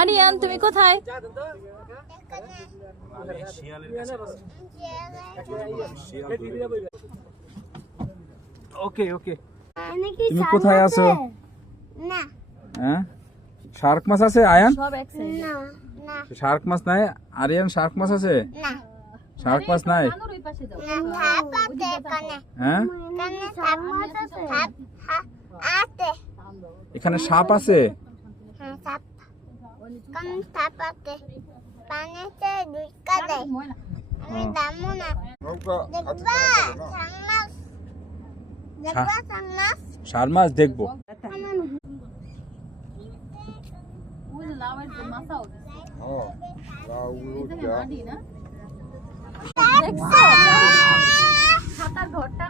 আরিয়ান তুমি কোথায়? ওকে ওকে তুমি কোথায় আছো? না হ্যাঁ শার্ক মাছ আছে আয়ান? সব এক সাইডে। না না শার্ক মাছ নাই আরিয়ান? শার্ক মাছ আছে? না শার্ক মাছ নাই? আলোর ওই পাশে যাও। না সাপ আছে কানে হ্যাঁ কানে সাপ আছে আছে এখানে সাপ আছে? হ্যাঁ সাপ কানে সাপ আছে পানিতে ঢুকা দেয় আমি দামু না দেখবা সাংমাস দেখবা সাংমাস শার্ক মাছ দেখবো। ওই যে লাউয়ের যে মাথাও দিছে। এই যে মাটি না? দেখছো? ছাতার ঘরটা